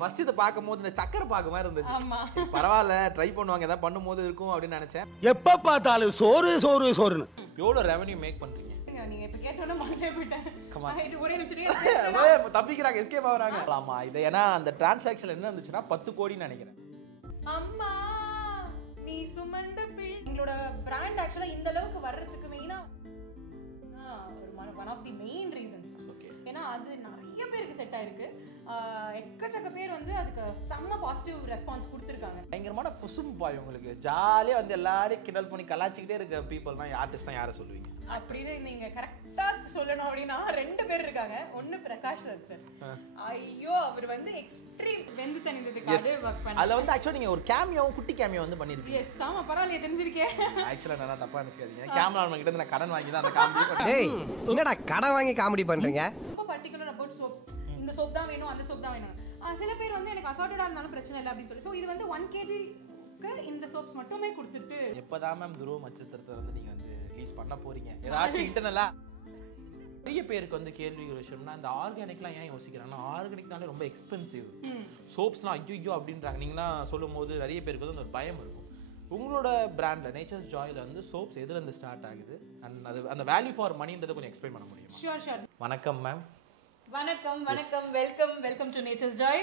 First இத பாக்கும்போது இந்த சக்கரை பாக்கு மாதிரி இருந்துச்சு. ஆமா. பரவாயில்ல ட்ரை பண்ணுவாங்க ஏதாவது பண்ணும்போது இருக்கும் அப்படின்னு நினைச்சேன். எப்ப பார்த்தாலும் சோறு சோறு சோறுன்னு. எவ்வளவு ரெவென்யூ மேக் பண்றீங்க? நீங்க இப்ப கேட்டோனே மறந்தே போயிட்டேன். ஒரே நிமிஷம் தப்பிக்கிறாங்க எஸ்கேப் ஆவறாங்க. ஆமா இது ஏன்னா அந்த டிரான்சாக்ஷன் என்ன இருந்துச்சுன்னா 10 கோடின்னு நினைக்கிறேன். அம்மா நீ சுமந்த பிள்ளை எங்களோட பிராண்ட் ஆக்சுவலா இந்த அளவுக்கு வர்றதுக்கு மெயினா one of the main reasons. ஏன்னா அது நிறைய பேருக்கு செட் ஆயிருக்கு. எக்கச்சக்க பேர் வந்து அதுக்கு செம்ம பாசிட்டிவ் ரெஸ்பான்ஸ் கொடுத்துருக்காங்க. பயங்கரமான புசும் பாய் உங்களுக்கு ஜாலியா வந்து எல்லாரையும் கிண்டல் பண்ணி கலாச்சிக்கிட்டே இருக்க பீப்புள்னா ஆர்டிஸ்ட்னா யாரை சொல்லுவீங்க? அப்படின்னு நீங்க கரெக்டா சொல்லணும் அப்படின்னா 2 பேர் இருக்காங்க. ஒன்னு பிரகாஷ் சார். ஐயோ அவர் வந்து எக்ஸ்ட்ரீம் வெந்து தனிந்ததுக்காக வர்க் பண்ணாரு. அதுல வந்து ஆக்சுவலி நீங்க ஒரு கேமியோவும் குட்டி கேமியோ வந்து பண்ணிருக்கீங்க. எஸ் ஆமா பரவாயில்லை தெரிஞ்சிருக்கேன். ஆக்சுவலா நான் தப்பா நினைச்சுக்காதீங்க. கேமராமேன் கிட்ட நான் கடன் வாங்கி தான் அந்த காமெடி பண்ணேன். டேய் என்னடா கடன் வாங்கி காமெடி பண்றீங்க? ரொம்ப பர்టిక్యులர் அபௌட் சோப்ஸ். இந்த சோப் தான் வேணும் அந்த சோப் தான் வேணும். சில பேர் வந்து எனக்கு அசார்ட்டடா இருந்தாலும் பிரச்சனை இல்லை அப்படின்னு சொல்லி சோ இது வந்து 1 kg இந்த சோப்ஸ் மட்டுமே கொடுத்துட்டு எப்பதான் மேம் துருவ நட்சத்திரத்தை வந்து நீங்க வந்து ரிலீஸ் பண்ண போறீங்க? ஏதாச்சும் இன்டர்னலா நிறைய பேருக்கு வந்து கேள்வி விஷயம்னா இந்த ஆர்கானிக்லாம் ஏன் யோசிக்கிறாங்கன்னா ஆர்கானிக்னாலே ரொம்ப எக்ஸ்பென்சிவ். சோப்ஸ்லாம் ஐயோ அப்படின்றாங்க. நீங்களாம் சொல்லும் போது நிறைய பேருக்கு வந்து ஒரு பயம் இருக்கும். உங்களோட பிராண்ட்ல நேச்சர்ஸ் ஜாய்ல வந்து சோப்ஸ் எதுல இருந்து ஸ்டார்ட் ஆகுது அண்ட் அது அந்த வேல்யூ ஃபார் மணின்றதை கொஞ்சம் எக்ஸ்பிளைன் பண்ண முடியுமா? ஷூர். வணக்கம் மேம். வணக்கம் வெல்கம் டு நேச்சர்ஸ் ஜாய்.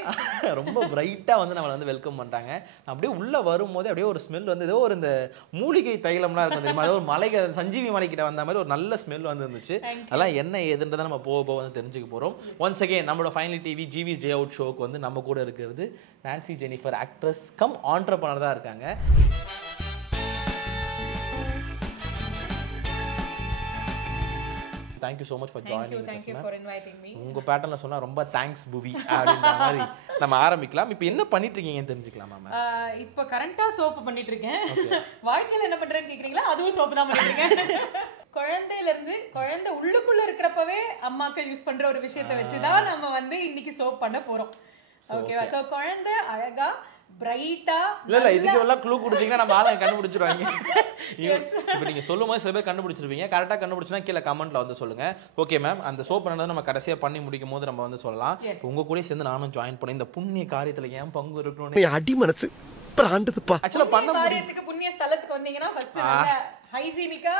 ரொம்ப பிரைட்டா வந்து நம்மள வந்து வெல்கம் பண்றாங்க. அப்படியே உள்ள வரும்போது அப்படியே ஒரு ஸ்மெல் வந்து ஏதோ ஒரு இந்த மூலிகை தைலம்லாம் இருக்கும் தெரியுமா? அது ஒரு மலைக்கு சஞ்சீவி மலை கிட்ட வந்த மாதிரி ஒரு நல்ல ஸ்மெல் வந்து இருந்துச்சு. அதெல்லாம் என்ன ஏதுன்றதை நம்ம போக வந்து தெரிஞ்சுக்க போறோம். ஒன்ஸ் அகைன் நம்மளோட ஃபைனலி டிவி ஜிவிஸ் டே அவுட் ஷோக்கு வந்து நம்ம கூட இருக்கிறது Nancy Jennifer actress come entrepreneur தான் இருக்காங்க. Thank you so much for joining us. Thank you for inviting me. உங்க பேட்டர்ன்ல சொன்னா ரொம்ப தேங்க்ஸ் புவி அப்படின்ற மாதிரி நம்ம ஆரம்பிக்கலாம். இப்போ என்ன பண்ணிட்டு இருக்கீங்கன்னு தெரிஞ்சுக்கலாமா மேம்? இப்போ கரண்டா சோப் பண்ணிட்டு இருக்கேன். வாழ்க்கையில என்ன பண்றேன்னு கேக்குறீங்களா? அதுவும் சோப் தான் பண்ணிட்டு இருக்கேன். குழந்தையில இருந்து குழந்தை உள்ளுக்குள்ள இருக்கிறப்பவே அம்மாக்கள் யூஸ் பண்ற ஒரு விஷயத்தை வச்சுதான் நம்ம வந்து இன்னைக்கு சோப் பண்ண போறோம். ஓகேவா? சோ குழந்தை அழகா பிரைட்டா இல்ல இதுக்கு எல்லாம் க்ளூ கொடுத்தீங்கன்னா நம்ம ஆளை கண்டுபிடிச்சிருவாங்க. இப்போ நீங்க சொல்லும்போது சில பேர் கண்டுபிடிச்சிருப்பீங்க. கரெக்டா கண்டுபிடிச்சா கீழே கமெண்ட்ல வந்து சொல்லுங்க. ஓகே மேம் அந்த சோப் பண்ணதை நம்ம கடைசியா பண்ணி முடிக்கும் போது நம்ம வந்து சொல்லலாம். உங்க கூட சேர்ந்து நானும் ஜாயின் பண்ணேன். இந்த புண்ணிய காரியத்துல ஏன் பங்கு இருக்கணும்னு அடி மனசு பிராண்டதுப்பா. ஆக்சுவலா பண்ண காரியத்துக்கு புண்ணிய ஸ்தலத்துக்கு வந்தீங்கன்னா ஃபர்ஸ்ட் நல்ல ஹைஜீனிக்கா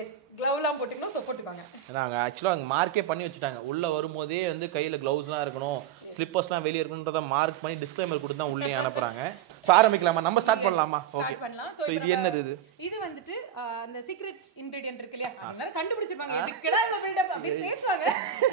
எஸ் க்ளவுலாம் போட்டுக்கணும். சோப் போட்டுவாங்க. நாங்க ஆக்சுவலா அங்க மார்க்கே பண்ணி வச்சுட்டாங்க. உள்ள வரும்போதே வந்து கையில கிளவுஸ்லாம் இருக்கணும், ஸ்லிப்பர்ஸ்லாம் வெளியே இருக்கணும்ன்றத மார்க் பண்ணி டிஸ்க்ளைமர் கொடுத்து தான் உள்ளே அனுப்புறாங்க. சோ ஆரம்பிக்கலாமா? நம்ம ஸ்டார்ட் பண்ணலாமா? ஓகே. சோ இது என்னது? இது வந்துட்டு அந்த சீக்ரெட் இன்கிரிடியன்ட் இருக்கு இல்லையா? அதனால கண்டுபிடிச்சிருப்பாங்க. இதுக்குடா இந்த பில்ட் அப்படி பேசுவாங்க.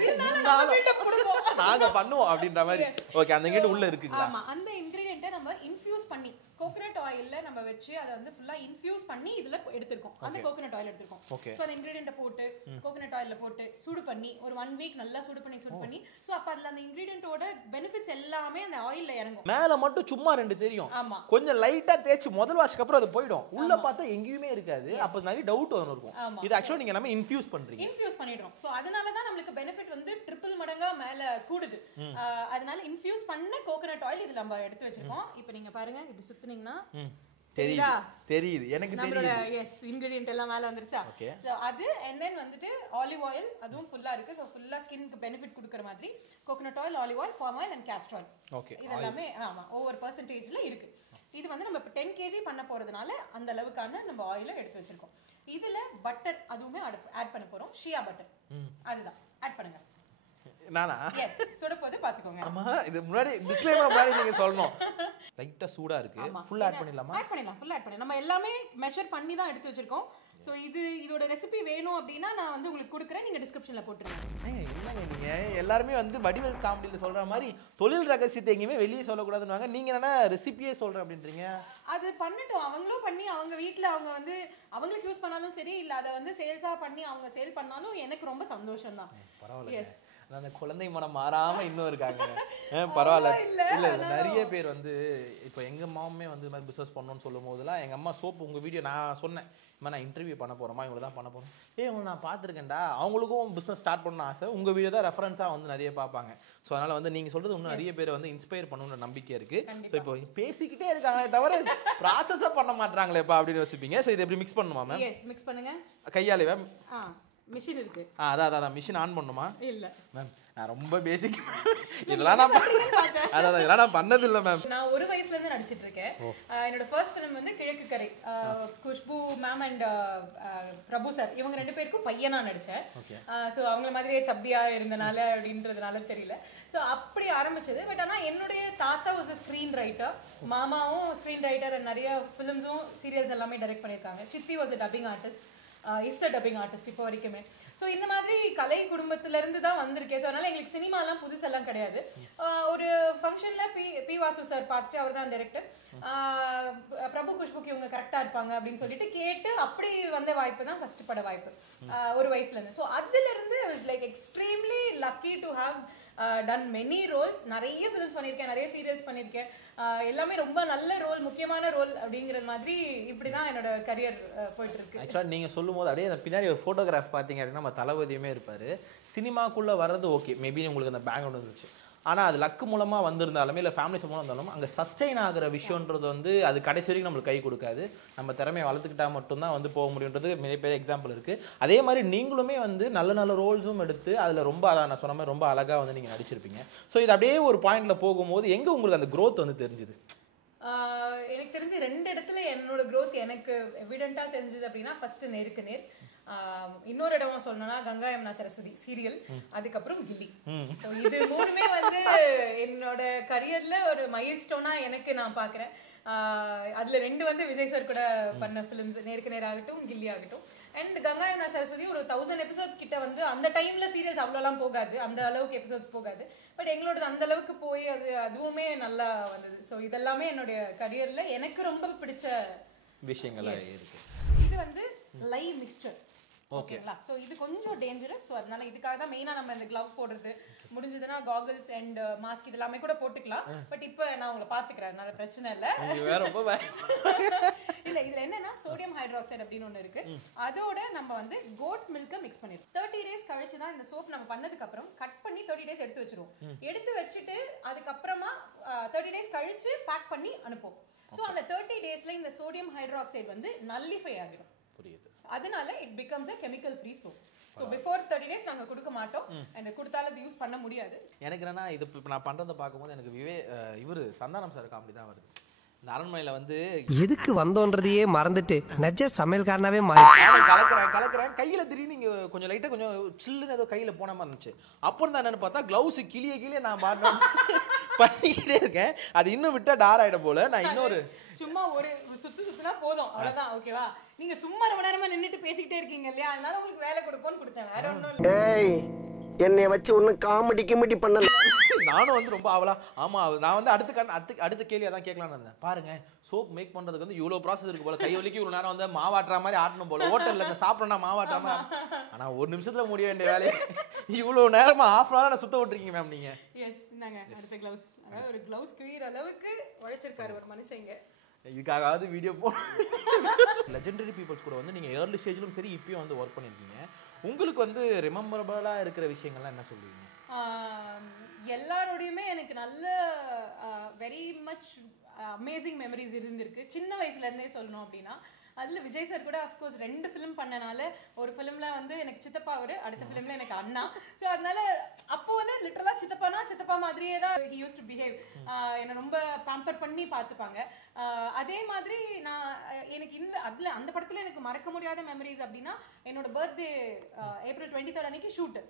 இருந்தாலும் நம்ம பில்ட் அப் கொடுப்போம். நாங்க பண்ணுவோம் அப்படின்ற மாதிரி. ஓகே அந்த இன்கிரிடியன்ட் உள்ள இருக்குங்களா? ஆமா அந்த இன்கிரிடியன்ட்டை நம்ம இன்ஃபியூஸ் பண்ணி கோகனட் ஆயில்ல நம்ம வெச்சு அத வந்து ஃபுல்லா இன்ஃபியூஸ் பண்ணி இதுல எடுத்துறோம். அந்த கோகனட் ஆயில் எடுத்துறோம். சோ அந்த இன்கிரிடியன்ட்ட போட்டு கோகனட் ஆயில்ல போட்டு சூடு பண்ணி ஒரு 1 வீக் நல்லா சூடு பண்ணி சோ அப்ப அதுல அந்த இன்கிரிடியன்ட்டோட பெனிஃபிட்ஸ் எல்லாமே அந்த ஆயில்ல இறங்கும். மேல மட்டும் சும்மா 2 தெரியும். கொஞ்சம் லைட்டா தேய்ச்சி முதல் வாஷ்க்கு அப்புறம் அது போய்டும். உள்ள பார்த்தா எங்கேயுமே இருக்காது. அப்ப நிறைய டவுட் இருக்கும். இது ஆக்சுவலா நீங்க நம்ம இன்ஃபியூஸ் பண்றீங்க. இன்ஃபியூஸ் பண்ணிடுறோம். சோ அதனால தான் நமக்கு பெனிஃபிட் வந்து ட்ரிபிள் மடங்கா மேல கூடுது. அதனால இன்ஃபியூஸ் பண்ண கோகனட் ஆயில் இதுல நம்ம எடுத்து வச்சிருக்கோம். இப்போ நீங்க பாருங்க இப்படி சுத்துனீங்கன்னா தெரியுது எனக்கு நம்மளோட எஸ் இன்கிரிடியன்ட் எல்லாம் மேல வந்துருச்சா? சோ அது and then வந்துட்டு ஆலிவ் ஆயில் அதுவும் ஃபுல்லா இருக்கு. சோ ஃபுல்லா ஸ்கின்க்கு பெனிஃபிட் கொடுக்கிற மாதிரி coconut oil, olive oil, palm oil and castor oil. Okay. இதெல்லாம் ஆமா ஒவ்வொரு பெர்சன்டேஜ்ல இருக்கு. இது வந்து நம்ம 10 kg பண்ண போறதுனால அந்த அளவுக்கான நம்ம ஆயில எடுத்து வச்சிருக்கோம். இதுல பட்டர் அதுவுமே ஆட் பண்ண போறோம். ஷியா பட்டர் அதுதான் ஆட் பண்ணுங்க. நானா? எஸ் சுட போது பாத்துக்கோங்க. ஆமா இது முன்னாடி டிஸ்க்ளைமர் மாதிரி நீங்க சொல்லணும். லைட்டா சூடா இருக்கு. ஃபுல் ஆட் பண்ணிடலாமா? ஆட் பண்ணிடலாம். ஃபுல் ஆட் பண்ணி நம்ம எல்லாமே மெஷர் பண்ணி தான் எடுத்து வச்சிருக்கோம். சோ இதோட ரெசிபி வேணும் அப்படினா நான் வந்து உங்களுக்கு கொடுக்கிறேன். நீங்க டிஸ்கிரிப்ஷன்ல போட்டுருங்க. என்னங்க நீங்க எல்லாரும் வந்து வடிவேல் காமெடில சொல்ற மாதிரி தொழில் ரகசியத்தை எங்கயுமே வெளியே சொல்ல கூடாதுன்னுவாங்க. நீங்க என்ன ரெசிபியே சொல்ற அப்படின்றீங்க? அது பண்ணட்டும். அவங்களும் பண்ணி அவங்க வீட்ல அவங்க வந்து அவங்களுக்கு யூஸ் பண்ணாலும் சரி இல்ல அத வந்து சேல்ஸா பண்ணி அவங்க சேல் பண்ணாலும் எனக்கு ரொம்ப சந்தோஷம் தான். பரவாயில்லை. எஸ் அந்த குழந்தை மனம் மாறாம இன்னும் இருக்காங்க. பரவாயில்ல. இல்ல நிறைய பேர் வந்து இப்போ எங்க மாமே வந்து இந்த மாதிரி பிசினஸ் பண்ணணும்னு சொல்லும் போதெல்லாம் எங்க அம்மா சோப்பு உங்க வீடியோ நான் சொன்னேன் நான் இன்டர்வியூ பண்ண போறோமா இவங்க தான் பண்ண போறோம். உங்களை நான் பார்த்துருக்கேன்டா அவங்களுக்கும் பிசினஸ் ஸ்டார்ட் பண்ண ஆசை. உங்க வீடியோ தான் ரெஃபரன்ஸா வந்து நிறைய பார்ப்பாங்க. ஸோ அதனால வந்து நீங்க சொல்றது இன்னும் நிறைய பேர் வந்து இன்ஸ்பயர் பண்ணணும்னு நம்பிக்கை இருக்கு. ஸோ இப்போ பேசிக்கிட்டே இருக்காங்களே தவிர ப்ராசஸா பண்ண மாட்டாங்களேப்பா அப்படின்னு யோசிப்பீங்க. ஸோ இதை எப்படி மிக்ஸ் பண்ணுமா மேம்? எஸ் மிக்ஸ் பண்ணுங்க கையாலே மேம். மிஷின் இருக்கு. அதான் மிஷின் ஆன் பண்ணுமா? இல்ல மேம் நான் ரொம்ப பேசிக் இதெல்லாம் நான் பண்ணதில்லை மேம். நான் ஒரு வயசுல இருந்து நடிச்சிட்டு இருக்கேன். என்னோட ஃபர்ஸ்ட் ஃபிலிம் வந்து கிழக்கு கரை. Khushbu ma'am and Prabhu sir இவங்க 2 பேருக்கும் பையனா நடிச்சேன். ஸோ அவங்கள மாதிரியே சப்பியா இருந்தனால அப்படின்றதுனால தெரியல. ஸோ அப்படி ஆரம்பிச்சது. பட் ஆனால் என்னுடைய தாத்தா வாஸ் அ ஸ்க்ரீன் ரைட்டர், மாமாவும் ஸ்க்ரீன் ரைட்டர், நிறைய ஃபிலிம்ஸும் சீரியல்ஸ் எல்லாமே டைரக்ட் பண்ணியிருக்காங்க. சித்தி was a dubbing artist, is a dubbing artist இப்போ வரைக்குமே. ஸோ இந்த மாதிரி கலை குடும்பத்திலேருந்து தான் வந்திருக்கேன். ஸோ அதனால் எங்களுக்கு சினிமாலாம் புதுசெல்லாம் கிடையாது. ஒரு ஃபங்க்ஷனில் பி வாசு சார் பார்த்துட்டு, அவர் தான் டைரக்டர், பிரபு குஷ்புக்கு இவங்க கரெக்டாக இருப்பாங்க அப்படின்னு சொல்லிட்டு கேட்டு அப்படி வந்த வாய்ப்பு தான் ஃபர்ஸ்ட் பட வாய்ப்பு ஒரு வயசுலேருந்து. ஸோ அதுலேருந்து like extremely lucky to have done many Rolle's. நிறைய ஃபிலிம்ஸ் பண்ணியிருக்கேன், நிறைய சீரியல்ஸ் பண்ணியிருக்கேன். எல்லாமே ரொம்ப நல்ல ரோல், முக்கியமான ரோல் அப்படிங்கிற மாதிரி இப்படி தான் என்னோட கரியர் போயிட்டு இருக்கு. ஆக்சுவலாக நீங்கள் சொல்லும் போது அப்படியே அந்த பின்னாடி ஒரு ஃபோட்டோகிராஃப் பார்த்தீங்க அப்படின்னா நம்ம தளபதியுமே இருப்பார். சினிமாக்குள்ளே வர்றது ஓகே, மேபி உங்களுக்கு அந்த பேக்ரவுண்ட் இருந்துச்சு. ஆனால் அது லக்கு மூலமாக வந்திருந்தாலுமே இல்லை ஃபேமிலி மூலம் இருந்தாலும் அங்கே சஸ்டெயின் ஆகிற விஷயன்றது வந்து அது கடைசி வரைக்கும் நம்மளுக்கு கை கொடுக்காது. நம்ம திறமையை வளர்த்துக்கிட்டா மட்டும்தான் வந்து போக முடியுன்றது மிகப்பெரிய எக்ஸாம்பிள் இருக்குது. அதே மாதிரி நீங்களுமே வந்து நல்ல நல்ல ரோல்ஸும் எடுத்து அதில் ரொம்ப நான் சொன்ன மாதிரி ரொம்ப அழகாக வந்து நீங்கள் நடிச்சிருப்பீங்க. ஸோ இது அப்படியே ஒரு பாயிண்டில் போகும்போது எங்கே உங்களுக்கு அந்த க்ரோத் வந்து தெரிஞ்சுது? எனக்கு தெரிஞ்சு 2 இடத்துல என்னோட க்ரோத் எனக்கு எவிடென்ட்டாக தெரிஞ்சுது அப்படின்னா, ஃபர்ஸ்ட் நேருக்கு நேர், இன்னொரு இடமா சொல்லணும்னா கங்கா யமுனா சரஸ்வதி சீரியல், அதுக்கப்புறம் கில்லி. ஸோ இது 3மே வந்து என்னோட கரியர்ல ஒரு மைல் ஸ்டோனா எனக்கு நான் பார்க்குறேன். அதுல 2 வந்து விஜய் சார் கூட பண்ண ஃபிலிம்ஸ், நேருக்கு நேர் ஆகட்டும், கில்லி ஆகட்டும். அண்ட் கங்கா யமுனா சரஸ்வதி ஒரு 1000 எபிசோட்ஸ் கிட்ட வந்து அந்த டைம்ல சீரியல்ஸ் அவ்வளோலாம் போகாது, அந்த அளவுக்கு எபிசோட்ஸ் போகாது. பட் எங்களோட அந்த அளவுக்கு போய் அதுவுமே நல்லா வந்தது. ஸோ இதெல்லாமே என்னுடைய கரியர்ல எனக்கு ரொம்ப பிடிச்ச விஷயங்களா இருக்கு. இது வந்து லைவ் மிக்சர். ஓகேங்களா? ஸோ இது கொஞ்சம் டேஞ்சரஸ். ஸோ அதனால இதுக்காக தான் மெயினாக நம்ம இந்த க்ளவ் போடுறது. முடிஞ்சதுன்னா காகல்ஸ் அண்ட் மாஸ்க் இதெல்லாமே கூட போட்டுக்கலாம். பட் இப்போ நான் உங்களை பார்த்துக்கிறேன், அதனால பிரச்சனை இல்லை. இல்லை, இதில் என்னன்னா சோடியம் ஹைட்ராக்சைடு அப்படின்னு ஒன்று இருக்கு. அதோட நம்ம வந்து கோட் மில்கை மிக்ஸ் பண்ணிடுவோம். 30 டேஸ் கழிச்சு தான் இந்த சோப் நம்ம பண்ணதுக்கு அப்புறம் கட் பண்ணி 30 டேஸ் எடுத்து வச்சிருவோம். எடுத்து வச்சுட்டு அதுக்கப்புறமா 30 டேஸ் கழிச்சு பேக் பண்ணி அனுப்புவோம். ஸோ அந்த 30 டேஸ்ல இந்த சோடியம் ஹைட்ராக்சைடு வந்து நல்லிஃபை ஆகிடும். புரியுது. அதனால it becomes a chemical free soap. So before 30 days நாங்க கொடுக்க மாட்டோம், and கொடுத்தால அது யூஸ் பண்ண முடியாது. எனக்கு என்னன்னா இது இப்போ நான் பண்றத பார்க்கும்போது எனக்கு இவரு சந்தானம் சார் காமெடி தான் வருது. இந்த அரண்மனையில வந்து எதுக்கு வந்தோன்றதையே மறந்துட்டு நெஜ சமையல்காரனாவே மாறி கலக்குறேன் கையில திடீர்னு நீங்க கொஞ்சம் லைட்டா கொஞ்சம் சில்லுன்னு ஏதோ கையில போன மாதிரி இருந்துச்சு. அப்புறம் தான் என்னன்னு பார்த்தா கிளவுஸ் கிளியே நான் பாட்டேன் பண்ணிக்கிட்டே இருக்கேன். அது இன்னும் விட்டா டார் ஆயிட போல. நான் இன்னொரு சும்மா ஒரு சுத்துனா போதும், அவ்வளவுதான். ஓகேவா? நீங்க சும்மா ரொம்ப நேரமா நின்னுட்டு பேசிக்கிட்டே இருக்கீங்க இல்லையா, அதனால உங்களுக்கு வேலை கொடுப்போம்னு கொடுத்தேன், வேற ஒண்ணும் இல்ல. ஏய் என்னைய வச்சு ஒன்னும் காமெடி பண்ணல. நானும் வந்து ரொம்ப ஆவலா ஆமா நான் வந்து அடுத்த கேள்வி அதான் கேட்கலான்னு இருந்தேன். பாருங்க சோப் மேக் பண்றதுக்கு வந்து இவ்வளவு ப்ராசஸ் இருக்கு போல, கை வலிக்கு இவ்வளவு நேரம் வந்து மாவாட்டுற மாதிரி ஆட்டணும் போல, ஹோட்டல்ல சாப்பிடணும் மாவாட்டுற மாதிரி. ஆனா ஒரு நிமிஷத்துல முடிய வேண்டிய வேலையை இவ்வளவு நேரமா ½ hour நான் சுத்த விட்டுருக்கீங்க மேம் நீங்க. எஸ், இந்தாங்க அடுத்த கிளவுஸ். அதாவது ஒரு கிளவுஸ் கிழியற அளவுக்கு உழைச்சிருக்காரு ஒரு மனுஷங்க. இதுக்காகவாவது வீடியோ போ. லெஜெண்டரி பீப்புள்ஸ் கூட வந்து நீங்க ஏர்லி ஸ்டேஜ்லயும் சரி இப்பயும் வந்து ஒர்க் பண்ணிருக்கீங்க. உங்களுக்கு வந்து ரிமெம்பரபிளா இருக்கிற விஷயங்கள்லாம் என்ன சொல்லுவீங்க? எல்லாரோடையுமே எனக்கு நல்ல வெரி மச் அமேசிங் மெமரிஸ் இருந்திருக்கு சின்ன வயசுல இருந்தே சொல்லணும் அப்படின்னா. அதில் விஜய் சார் கூட அஃப்கோர்ஸ் 2 ஃபிலிம் பண்ணனால, ஒரு ஃபிலிம்ல வந்து எனக்கு சித்தப்பா அவரு, அடுத்த ஃபிலிம்ல எனக்கு அண்ணா. ஸோ அதனால அப்போ வந்து லிட்டரலா சித்தப்பா மாதிரியே தான் ஹி யூஸ் டு பிஹேவ். என்னை ரொம்ப பேம்பர் பண்ணி பார்த்துப்பாங்க. அதே மாதிரி நான் எனக்கு அந்த படத்துல எனக்கு மறக்க முடியாத மெமரிஸ் அப்படின்னா, என்னோட பர்த்டே April 23 அன்னைக்கு ஷூட்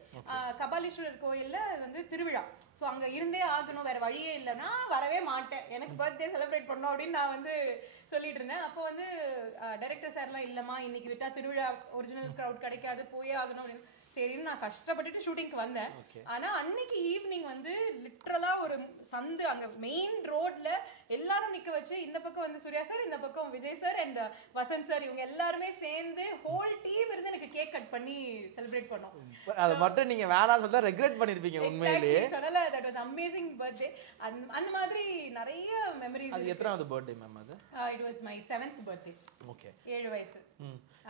கபாலீஸ்வரர் கோயில்ல வந்து திருவிழா. ஸோ அங்க இருந்தே ஆகணும், வேற வழியே இல்லைன்னா வரவே மாட்டேன். எனக்கு பர்த்டே செலிப்ரேட் பண்ணோம் அப்படின்னு நான் வந்து சொல்லிட்டு இருந்தேன். அப்போ வந்து டைரக்டர் சார்லாம் இல்லம்மா இன்னைக்கு விட்டா திருவிழா ஒரிஜினல் க்ரௌட் கிடைக்காது, போயே ஆகணும் அப்படின்னு. சரின்னு நான் கஷ்டப்பட்டுட்டு ஷூட்டிங்க்கு வந்தேன். ஆனா அன்னைக்கு ஈவினிங் வந்து லிட்டரலா ஒரு சந்து அங்க மெயின் ரோட்ல எல்லாரும் நிக்க வச்சு, இந்த பக்கம் வந்து சூர்யா சார், இந்த பக்கம் Vijay sir and Vasanth sir, இவங்க எல்லாருமே சேர்ந்து ஹோல் டீம் இருந்து எனக்கு கேக் கட் பண்ணி செலிப்ரேட் பண்ணோம். அது மட்டும் நீங்க வேணாம் சொல்ல ரெக்ரெட் பண்ணிருப்பீங்க உண்மையிலேயே. சொன்னல தட் வாஸ் அமேசிங் பர்த்டே. அந்த மாதிரி நிறைய மெமரிஸ். அது எத்தனாவது பர்த்டே மேம் அது? It was my 7th birthday. Okay, 7 வயசு.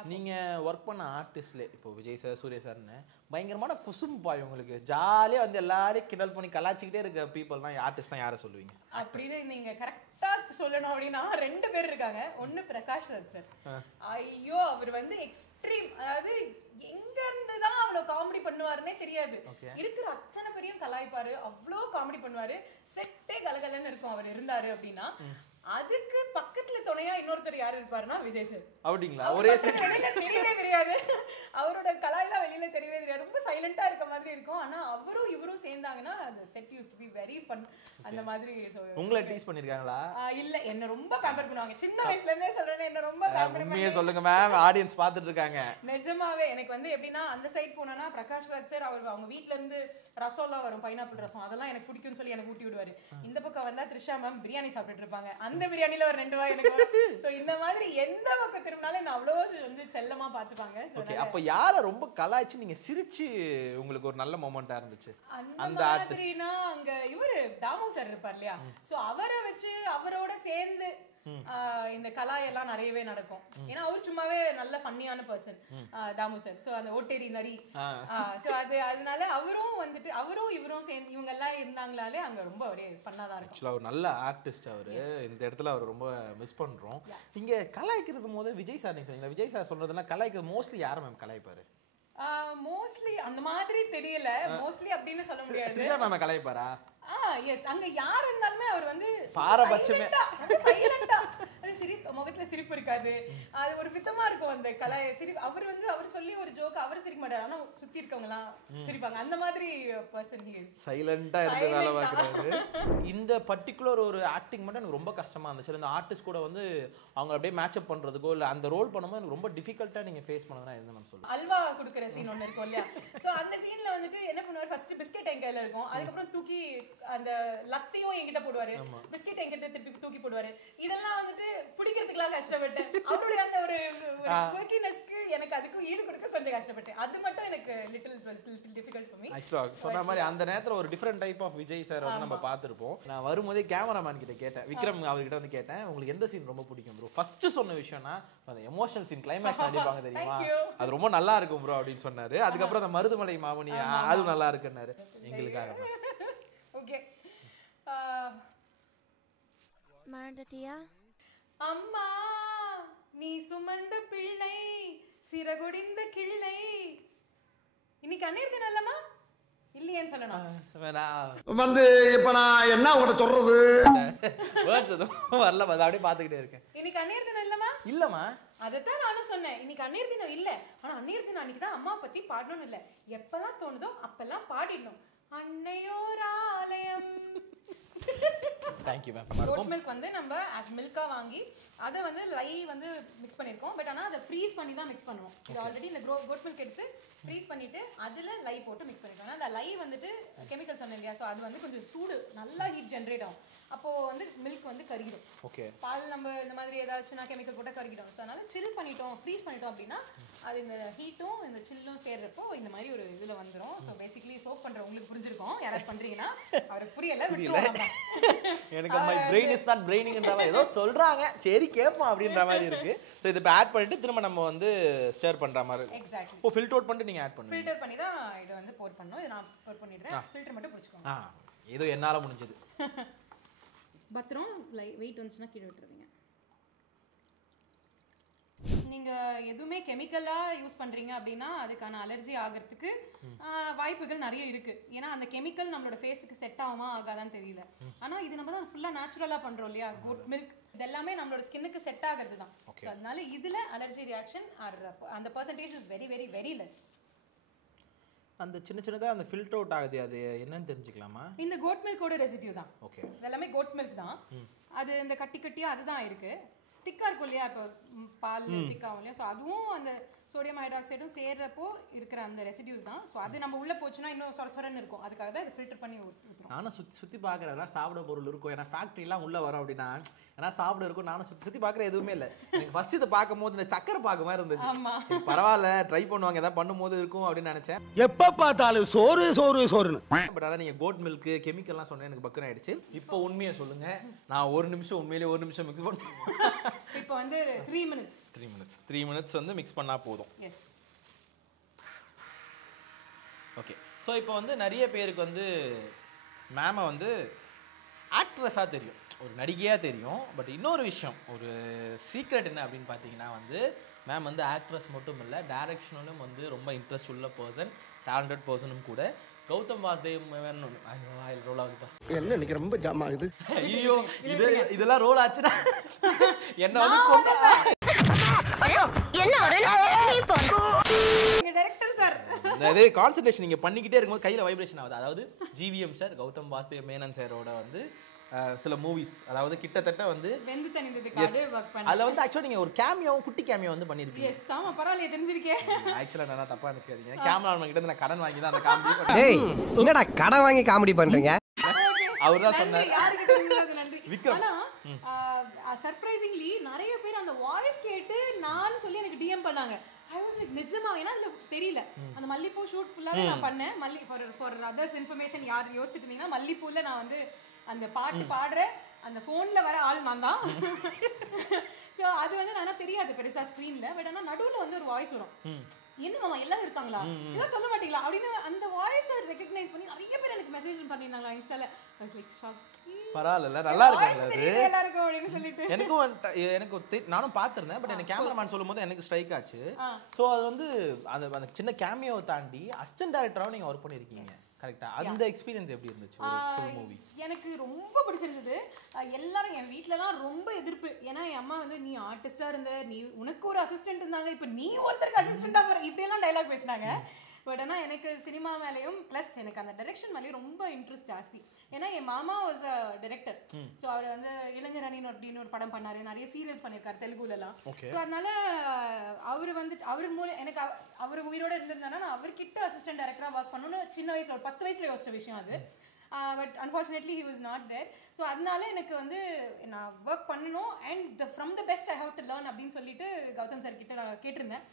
நீங்க ஒர்க் பண்ண ஆர்டிஸ்ட்ல இப்போ விஜய் சார் சூர்யா சார்னு பயங்கரமான குசும்பாய், உங்களுக்கு ஜாலியா வந்து எல்லாரையும் கிண்டல் பண்ணி கலாச்சிக்கிட்டே இருக்க பீப்புள்னா ஆர்டிஸ்ட்னா யாரை சொல்லுவீங்க? அப்படின்னு நீங்க கரெக்டா சொல்லணும் அப்படின்னா 2 பேர் இருக்காங்க. ஒன்னு பிரகாஷ் ராஜ் சார். ஐயோ அவர் வந்து எக்ஸ்ட்ரீம், அதாவது எங்க இருந்து அவ்வளவு காமெடி பண்ணுவாருன்னே தெரியாது. Okay. இருக்கிற அத்தனை பேரையும் கலாய்ப்பாரு, அவ்வளோ காமெடி பண்ணுவாரு. செட்டே கலகலன்னு இருக்கும் அவர் இருந்தாரு அப்படின்னா. அதுக்கு பக்கத்துல துணையா இன்னொருத்தர் யாரு இருப்பாருன்னா விஜய் சார். அப்படிங்களா? ஒரே வெளியில தெரியவே தெரியாது, அவரோட கலாய்லாம் வெளியில தெரியவே தெரியாது, ரொம்ப சைலண்டா இருக்க மாதிரி இருக்கும். ஆனா அவரும் இவரும் சேர்ந்தாங்கன்னா அந்த set use to be very fun. அந்த மாதிரி உங்களை டீஸ் பண்ணிருக்காங்களா? இல்ல, என்ன ரொம்ப பேம்பர் பண்ணுவாங்க. சின்ன வயசுல இருந்தே சொல்றேன், என்ன ரொம்ப பேம்பர் உண்மையே சொல்லுங்க மேம், ஆடியன்ஸ் பாத்துட்டு இருக்காங்க. நிஜமாவே எனக்கு வந்து எப்படின்னா அந்த சைட் போனா பிரகாஷ் ராஜ் சார் அவர் அவங்க வீட்ல இருந்து ரசம்லாம் வரும், பைனாப்பிள் ரசம், அதெல்லாம் எனக்கு பிடிக்கும்னு சொல்லி எனக்கு ஊட்டி விடுவாரு. இந்த பக்கம் வந்தா த்ரிஷா மேம் பிரியாணி சாப்பிட்டுட்டு இருப்பாங்க, அந்த பிரியாணில ஒரு 2 வாய் எனக்கு. சோ இந்த மாதிரி எந்த பக்கம் திரும்பினாலும் என்ன அவ்வளோ வந்து செல்லமா பாத்துப்பாங்க. ஓகே, அப்ப யார ரொம்ப கலாய்ச்சி நீங்க சிரிச்சு உங்களுக்கு ஒரு நல்ல மொமெண்டா இருந்துச்சு அந்த மாதிரினா அங்க இவரு தாமு சார் இருப்பார் இல்லையா, சோ அவரை வச்சு அவரோட சேர்ந்து இந்த கலாயெல்லாம் நிறையவே நடக்கும். ஏன்னா அவர் சும்மாவே நல்ல ஃபன்னியான பர்சன் தாமு சார். சோ அந்த ஓட்டேரி நரி, சோ அதனால அவரும் வந்துட்டு அவரும் இவரும் சேர்ந்து இவங்க எல்லாம் இருந்தாங்களாலே அங்க ரொம்ப ஒரே ஃபன்னா தான் இருக்கும். ஆக்சுவலா ஒரு நல்ல ஆர்டிஸ்ட் அவரு. இந்த இடத்துல அவர் ரொம்ப மிஸ் பண்றோம். இங்க கலாய்க்கிறது போது விஜய் சார் நீங்க சொன்னீங்க, விஜய் சார் சொல்றதுன்னா கலாய்க்கிறது மோஸ்ட்லி யாரை மேம் கலாய்ப்பாரு? மோஸ்ட்லி அந்த மாதிரி தெரியல, மோஸ்ட்லி அப்படின்னு சொல்ல முடியாது. த்ரிஷா மேம் கலாய்ப்பாரா? எஸ், அங்க யார் இருந்தாலுமே அவர் வந்து பாரபட்சமே சைலண்டா, சிரிப்பு முகத்துல சிரிப்பு இருக்காது, அது ஒரு விதமா இருக்கும் அந்த கலை சிரிப்பு. அவர் வந்து அவர் சொல்லி ஒரு ஜோக் அவர் சிரிக்க மாட்டாரு, ஆனா சுத்தி இருக்கவங்க எல்லாம் சிரிப்பாங்க. அந்த மாதிரி பர்சன் ஹி இஸ். சைலண்டா இருந்து வேலை பார்க்கறாரு. இந்த பர்టిక్యులர் ஒரு ஆக்டிங் மட்டும் எனக்கு ரொம்ப கஷ்டமா இருந்துச்சு. அந்த ஆர்டிஸ்ட் கூட வந்து அவங்க அப்படியே மேட்ச் அப் பண்றதுக்கோ இல்ல அந்த ரோல் பண்ணும்போது எனக்கு ரொம்ப டிஃபிகல்ட்டா நீங்க ஃபேஸ் பண்ணதுனா என்ன மேம் சொல்லுங்க? அல்வா குடுக்குற சீன் ஒன்னு இருக்கும் இல்லையா, சோ அந்த சீன்ல வந்துட்டு என்ன பண்ணுவாரு, ஃபர்ஸ்ட் பிஸ்கெட் என் கையில இருக்கும், அதுக்கப்புறம் தூக்கி அந்த லத்தையும் என்கிட்ட போடுவாரு, பிஸ்கெட் என்கிட்ட திருப்பி தூக்கி போடுவாரு. இதெல்லாம் வந்துட்டு பிடிக்கிறதுக்குலாம் கஷ்டப்பட்டேன். அவருடைய அந்த ஒரு குயிக்கினஸ்க்கு எனக்கு அதுக்கு ஈடு கொடுக்க கொஞ்சம் கஷ்டப்பட்டேன். அது மட்டும் எனக்கு லிட்டில் டிஃபிகல்ட் ஃபார் மீ. ஆக்சுவலா சொன்ன மாதிரி அந்த நேரத்துல ஒரு different type of Vijay sir வந்து நம்ம பார்த்திருப்போம். நான் வரும்போதே கேமராமேன் கிட்ட கேட்டேன், விக்ரம் அவர்கிட்ட வந்து கேட்டேன், உங்களுக்கு எந்த சீன் ரொம்ப பிடிக்கும் ப்ரோ? ஃபர்ஸ்ட் சொன்ன விஷயம்னா அந்த எமோஷனல் சீன், கிளைமேக்ஸ் நடிப்பாங்க தெரியுமா, அது ரொம்ப நல்லா இருக்கும் ப்ரோ அப்படின்னு சொன்னாரு. அதுக்கப்புறம் அந்த மருதுமலை மாமணி அது நல்லா இருக்குன்னாரு எங்களுக்காக. ஓகே, மறந்துட்டியா? அம்மா நீ சுமந்த பிள்ளை சிறகுடிந்த கிள்ளை. இன்னைக்கு அன்னைக்கு நல்லமா இல்லையேன்னு சொல்லணும். வந்து இப்ப நான் என்ன உங்கள்கிட்ட சொல்றது, வேர்ட்ஸ் எதுவும் வரல, அப்படியே பாத்துக்கிட்டே இருக்கேன். இன்னைக்கு அன்னைக்கு தினம் இல்லமா? இல்லம்மா, அதைத்தான் நானும் சொன்னேன். இன்னைக்கு அன்னைக்கு தினம் இல்ல, ஆனா அன்னைக்கு தினம் அன்னைக்கு தான் அம்மா பத்தி பாடணும்னு இல்ல, எப்பெல்லாம் தோணுதோ அப்பெல்லாம் பாடிடணும். அன்னையோர் ஆலயம். Thank you ma'am. கோட் மில்க் வந்து நம்ம as மில்கா வாங்கி அதை வந்து லை வந்து மிக்ஸ் பண்ணியிருக்கோம். பட் ஆனால் அதை ஃப்ரீஸ் பண்ணி தான் மிக்ஸ் பண்ணுவோம். இது ஆல்ரெடி இந்த கோட் மில்க் எடுத்து ஃப்ரீஸ் பண்ணிட்டு அதில் லை போட்டு மிக்ஸ் பண்ணிருக்கோம். அந்த லை வந்துட்டு கெமிக்கல் சொன்னேன் இல்லையா, ஸோ அது வந்து கொஞ்சம் சூடு நல்லா ஹீட் ஜென்ரேட் ஆகும். அப்போது வந்து மில்க் வந்து கருகிடும். ஓகே, பால் நம்ம இந்த மாதிரி ஏதாச்சும்னா கெமிக்கல் போட்டால் கருகிடும். ஸோ அதனால சில் பண்ணிட்டோம், ஃப்ரீஸ் பண்ணிட்டோம் அப்படின்னா அது இந்த ஹீட்டும் இந்த சில்லும் சேர்றப்போ இந்த மாதிரி ஒரு இதில் வந்துடும். ஸோ பேசிக்கலி சோப் பண்ணுறவங்களுக்கு புரிஞ்சிருக்கும், யாராவது பண்ணுறீங்கன்னா அவருக்கு புரியல. எனக்கு மை பிரெயின் இஸ் நாட் பிரெயினிங்ன்றவ ஏதோ சொல்றாங்க, சரி கேட்போம் அப்படின்ற மாதிரி இருக்கு. ஸோ இது இப்போ ஆட் பண்ணிட்டு திரும்ப நம்ம வந்து ஸ்டர் பண்ற மாதிரி இருக்கு. எக்ஸாக்ட்லி. ஓ, ஃபில்டர் அவுட் பண்ணிட்டு நீங்க ஆட் பண்ணுங்க. ஃபில்டர் பண்ணி தான் இதை வந்து போர் பண்ணணும். இதை நான் போர் பண்ணிடுறேன், ஃபில்டர் மட்டும் பிடிச்சிக்கோங்க. ஏதோ என்னால முடிஞ்சது. பத்திரம் வெயிட் வந்துச்சுன்னா கீழே விட்டுருவீங்க. நீங்க எதுவுமே கெமிக்கலா யூஸ் பண்றீங்க அப்படின்னா அதுக்கான அலர்ஜி ஆகிறதுக்கு வாய்ப்புகள் நிறைய இருக்கு. ஏன்னா அந்த கெமிக்கல் நம்மளோட ஃபேஸுக்கு செட் ஆகுமா ஆகாதான்னு தெரியல. ஆனா இது நம்ம தான் ஃபுல்லா நேச்சுரலா பண்றோம் இல்லையா, குட் மில்க் இதெல்லாமே நம்மளோட ஸ்கின்னுக்கு செட் ஆகிறது தான். அதனால இதுல அலர்ஜி ரியாக்ஷன் அந்த percentage is very very very less. அந்த சின்ன சின்னதா அந்த ஃபில்டர் அவுட் ஆகுது, அது என்னன்னு தெரிஞ்சுக்கலாமா? இந்த கோட் மில்கோட ரெசிடியூ தான். ஓகே, இதெல்லாமே கோட் மில்க் தான். அது இந்த கட்டி கட்டியா அதுதான் இருக்கு. திக்கா இருக்கும் இல்லையா, இப்போ பால் திக்காகும் இல்லையா, ஸோ அதுவும் அந்த சோடியம் ஹைட்ராக்சைடும் சேர்றப்போ இருக்கிற அந்த ரெசிடியூஸ் தான். ஸோ அது நம்ம உள்ள போச்சுன்னா இன்னும் சொரசொரன்னு இருக்கும். அதுக்காக தான் இதை ஃபில்டர் பண்ணி ஊற்றுறோம். நானும் சுற்றி பார்க்குறேன் சாப்பிட பொருள் இருக்கும், ஏன்னா ஃபேக்ட்ரிலாம் உள்ளே வரோம் அப்படின்னா ஏன்னா சாப்பிட இருக்கும். நானும் சுற்றி பார்க்குற எதுவுமே இல்லை. எனக்கு ஃபர்ஸ்ட் இதை பார்க்கும் போது இந்த சக்கரை பார்க்க மாதிரி இருந்துச்சு. பரவாயில்ல ட்ரை பண்ணுவாங்க, ஏதாவது பண்ணும்போது இருக்கும் அப்படின்னு நினச்சேன். எப்ப பார்த்தாலும் சோறு சோறு சோறுன்னு. பட் ஆனால் நீங்கள் கோட் மில்க் கெமிக்கல்லாம் சொன்னேன், எனக்கு பக்கம் ஆயிடுச்சு. இப்போ உண்மையை சொல்லுங்க, நான் ஒரு நிமிஷம் உண்மையிலேயே ஒரு நிமிஷம் மிக்ஸ் பண்ணுவேன். இப்போ வந்து 3 மினிட்ஸ் வந்து மிக்ஸ் பண்ணால் போதும். எஸ். ஓகே, ஸோ இப்போ வந்து நிறைய பேருக்கு வந்து மேமை வந்து ஆக்ட்ரஸாக தெரியும், ஒரு நடிகையாக தெரியும். பட் இன்னொரு விஷயம், ஒரு சீக்ரெட் என்ன அப்படின்னு பார்த்தீங்கன்னா வந்து மேம் வந்து ஆக்ட்ரஸ் மட்டும் இல்லை, டைரக்ஷனிலும் வந்து ரொம்ப இன்ட்ரெஸ்ட் உள்ள பர்சன், டேலண்டட் பர்சனும் கூட. கௌதம் வாசுதேவ் மேனன் ரோல் ஆகுதுப்பா. என்ன இன்னைக்கு ரொம்ப ஜாம் ஆகுது. ஐயோ இதெல்லாம் ரோல் ஆச்சுன்னா என்ன வந்து கொண்டு அதே கான்சன்ட்ரேஷன் நீங்க பண்ணிக்கிட்டே இருக்கும்போது கையில வைப்ரேஷன் ஆகுது. அதாவது GVM சார், கௌதம் வாசுதேவ் மேனன் சாரோட வந்து சில மூவிஸ், அதாவது கிட்டத்தட்ட வந்து அதுல வந்து ஆக்சுவலா நீங்க ஒரு கேமியோவும் குட்டி கேமியோ வந்து பண்ணிருக்கீங்க. எஸ் ஆமா பரவாயில்லை தெரிஞ்சிருக்கேன். ஆக்சுவலா நான் தப்பா நினைச்சுக்காதீங்க, கேமராமேன் கிட்ட நான் கடன் வாங்கி தான் அந்த காமெடி ஏய் என்னடா கடன் வாங்கி காமெடி பண்றீங்க? அவர்தான் சொன்னார். யாருக்கு தெரிஞ்சது நன்றி. விக்ரம். ஆனா சர்ப்ரைசிங்லி நிறைய பேர் அந்த வாய்ஸ் கேட்டு நான் சொல்லி எனக்கு DM பண்ணாங்க. I was like நிஜமா ஏன்னா அந்த தெரியல. அந்த மல்லிப்பூ ஷூட் ஃபுல்லாவே நான் பண்ணேன். ஃபார் அதர்ஸ் இன்ஃபர்மேஷன் யார் யோசிச்சுட்டு இருந்தீங்கன்னா மல்லிப்பூல நான் வந்து அந்த பாட்டு பாடுறேன், அந்த போன்ல வர ஆள் நான் தான். சோ அது வந்து நான் தெரியாது பெருசா ஸ்கிரீன்ல. பட் ஆனா நடுவுல வந்து ஒரு வாய்ஸ் வரும். என்ன மாமா எல்லாம் இருக்காங்களா, இதெல்லாம் சொல்ல மாட்டீங்களா அப்படின்னு அந்த வாய்ஸை ரெகக்னைஸ் பண்ணி நிறைய பேர் எனக்கு மெசேஜ் பண்ணியிருந்தாங்களா இன்ஸ்டால. பரவாயில்ல, நல்லா இருக்காங்க அது. எனக்கும் நானும் பார்த்திருந்தேன். பட் எனக்கு கேமராமேன் சொல்லும் போது எனக்கு ஸ்ட்ரைக் ஆச்சு. ஸோ அது வந்து அந்த சின்ன கேமியோவை தாண்டி அசிஸ்டன்ட் டைரக்டராகவும் நீங்க ஒர்க் பண்ணிருக்கீங்க கரெக்டா? அந்த எக்ஸ்பீரியன்ஸ் எப்படி இருந்துச்சு ஒரு ஃபுல் மூவி? எனக்கு ரொம்ப பிடிச்சிருந்தது. எல்லாரும் என் வீட்லலாம் ரொம்ப எதிர்ப்பு. ஏன்னா என் அம்மா வந்து நீ ஆர்டிஸ்டா இருந்த, நீ உனக்கு ஒரு அசிஸ்டன்ட் இருந்தாங்க, இப்போ நீ ஒருத்தருக்கு அசிஸ்டண்டா போற, இப்படியெல்லாம் டைலாக் பேசினாங்க. பட் ஆனால் எனக்கு சினிமா மேலேயும் ப்ளஸ் எனக்கு அந்த டைரக்ஷன் மேலேயும் ரொம்ப இன்ட்ரெஸ்ட் ஜாஸ்தி. ஏன்னா என் மாமா வாஸ் அ டைரக்டர். ஸோ அவர் வந்து இளைஞர் அணின்னு அப்படின்னு ஒரு படம் பண்ணாரு, நிறைய சீரியல்ஸ் பண்ணியிருக்காரு தெலுங்குலலாம். ஸோ அதனால அவர் வந்துட்டு அவர் மூலம் எனக்கு அவர் உயிரோட இருந்திருந்தானா நான் அவர்கிட்ட அசிஸ்டன்ட் டைரக்டராக ஒர்க் பண்ணணும்னு சின்ன வயசுல ஒரு 10 வயசுல யோசிச்ச விஷயம் அது. But unfortunately he was not there. So அதனால எனக்கு வந்து நான் ஒர்க் பண்ணணும் and from the best I have to learn அப்படின்னு சொல்லிட்டு கௌதம் சார் கிட்ட நான் கேட்டிருந்தேன்.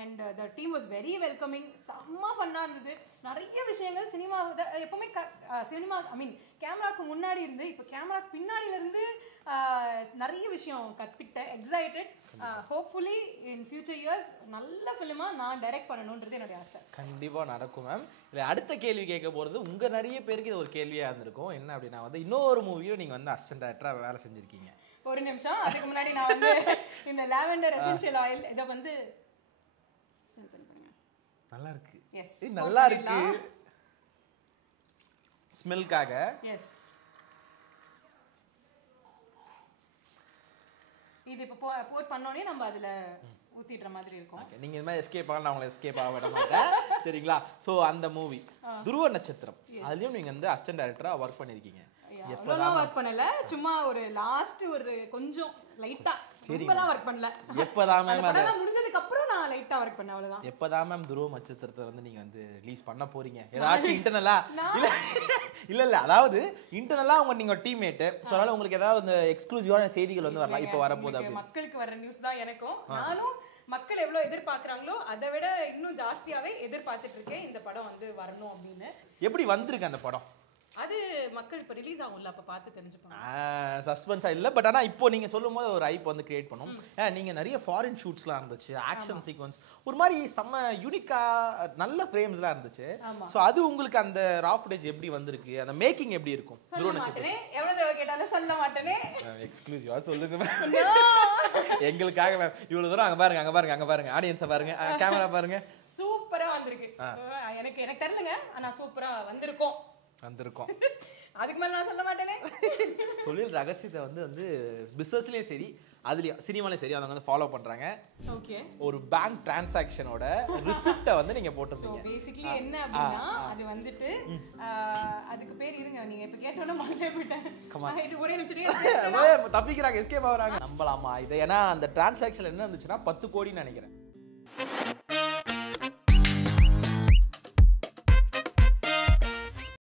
And the team was very welcoming. செம்ம ஃபன்னாக இருந்தது. நிறைய விஷயங்கள் சினிமா எப்பவுமே சினிமா கேமராவுக்கு முன்னாடி இருந்து இப்போ கேமராக்கு பின்னாடியிலேருந்து நிறைய விஷயம் கற்றுக்கிட்டேன். Excited. Hopefully in future years நல்ல ஃபிலிமாக நான் டைரக்ட் பண்ணணுன்றது என்னுடைய ஆசை. கண்டிப்பாக நடக்கும் மேம். இல்லை அடுத்த கேள்வி கேட்க போகிறது உங்கள் நிறைய பேருக்கு இது ஒரு கேள்வியாக இருந்திருக்கும். என்ன அப்படின்னா வந்து இன்னொரு மூவியும் நீங்கள் வந்து அசிஸ்டன்ட் டைரக்டராக வேலை செஞ்சுருக்கீங்க. ஒரு நிமிஷம், அதுக்கு முன்னாடி நான் வந்து இந்த லாவெண்டர் எசென்ஷியல் ஆயில் இதை வந்து நல்லா இருக்கு. எஸ் நல்லா இருக்கு ஸ்மெல்காக. எஸ் இது இப்போ போட் பண்ணோடனே நம்ம அதுல ஊத்திடுற மாதிரி இருக்கும். நீங்க இந்த மாதிரி எஸ்கேப் ஆகலாம், நான் உங்களை எஸ்கேப் ஆக விட மாட்டேன் சரிங்களா? ஸோ அந்த மூவி துருவ நட்சத்திரம், அதுலயும் நீங்க வந்து அசிஸ்டன்ட் டைரக்டரா ஒர்க் பண்ணிருக்கீங்க. எப்பலாம் ஒர்க் பண்ணல, சும்மா ஒரு லாஸ்ட் ஒரு கொஞ்சம் லைட்டா, ரொம்பலாம் ஒர்க் பண்ணல. எப்பதான் மேம் அது முடிஞ்சதுக்கு அப்புறம் நான் லைட்டா ஒர்க் பண்ணேன், அவ்வளவுதான். எப்பதான் மேம் துருவ நட்சத்திரத்தை வந்து நீங்க வந்து ரிலீஸ் பண்ண போறீங்க? ஏதாச்சும் இன்டர்னலா? இல்ல அதாவது இன்டர்னலா நீங்க டீம்மேட், சோ அதனால உங்களுக்கு ஏதாவது இந்த எக்ஸ்க்ளூசிவான செய்திகள் வந்து வரலாம் இப்போ வரப்போகுது அப்படி. மக்களுக்கு வர நியூஸ் தான் எனக்கும். நானும் மக்கள் எவ்வளவு எதிர்பார்க்கறாங்களோ அதை விட இன்னும் ஜாஸ்தியாவே எதிர்பார்த்துட்டு இருக்கேன் இந்த படம் வந்து வரணும் அப்படின்னு. எப்படி வந்திருக்கு அந்த படம்? அது மக்கள் இப்போ ரிலீஸ் ஆகும்ல, அப்ப பார்த்து தெரிஞ்சுப்பாங்க. சஸ்பென்ஸா இல்ல, பட் ஆனா இப்போ நீங்க சொல்லும்போது ஒரு ஹைப் வந்து கிரியேட் பண்ணும். நீங்க நிறைய ஃபாரின் ஷூட்ஸ்லாம் இருந்துச்சு, ஆக்ஷன் சீக்வென்ஸ் ஒரு மாதிரி செம்ம யூனிக்கா நல்ல ஃப்ரேம்ஸ்லாம் இருந்துச்சு. சோ அது உங்களுக்கு அந்த ரா ஃபுட்டேஜ் எப்படி வந்திருக்கு, அந்த மேக்கிங் எப்படி இருக்கும்? சொல்ல மாட்டேனே, எவ்வளவு தடவை கேட்டாலும் சொல்ல மாட்டேனே. எக்ஸ்க்ளூசிவா சொல்லுங்க மேம் எங்களுக்காக மேம். இவ்வளவு தூரம் அங்க பாருங்க, அங்க பாருங்க, அங்க பாருங்க, ஆடியன்ஸை பாருங்க, கேமரா பாருங்க. சூப்பரா வந்திருக்கு. எனக்கு தெரியலங்க, ஆனா சூப்பரா வந்திருக்கும். அதுக்கு மேல நான் சொல்ல மாட்டேனே. தொழில் ரகசியத்தை வந்து பிசினஸ்லயும் சரி அதுலயும் சினிமாலயும் சரி அவங்க வந்து ஃபாலோ பண்றாங்க. ஓகே, ஒரு பேங்க் டிரான்சாக்ஷனோட ரிசிப்ட வந்து நீங்க போட்டுருந்தீங்க. சோ பேசிக்கலி என்ன அப்படினா அது வந்துட்டு அதுக்கு பேர் இருங்க, நீங்க இப்ப கேட்டோனே மறந்தே போயிட்டேன். இது ஒரே நிமிஷம் தப்பிக்கிறாங்க, எஸ்கேப் ஆவறாங்க. நம்பலாமா இதை? ஏன்னா அந்த டிரான்சாக்ஷன் என்ன இருந்துச்சுன்னா 10 கோடின்னு நினைக்கிறேன்.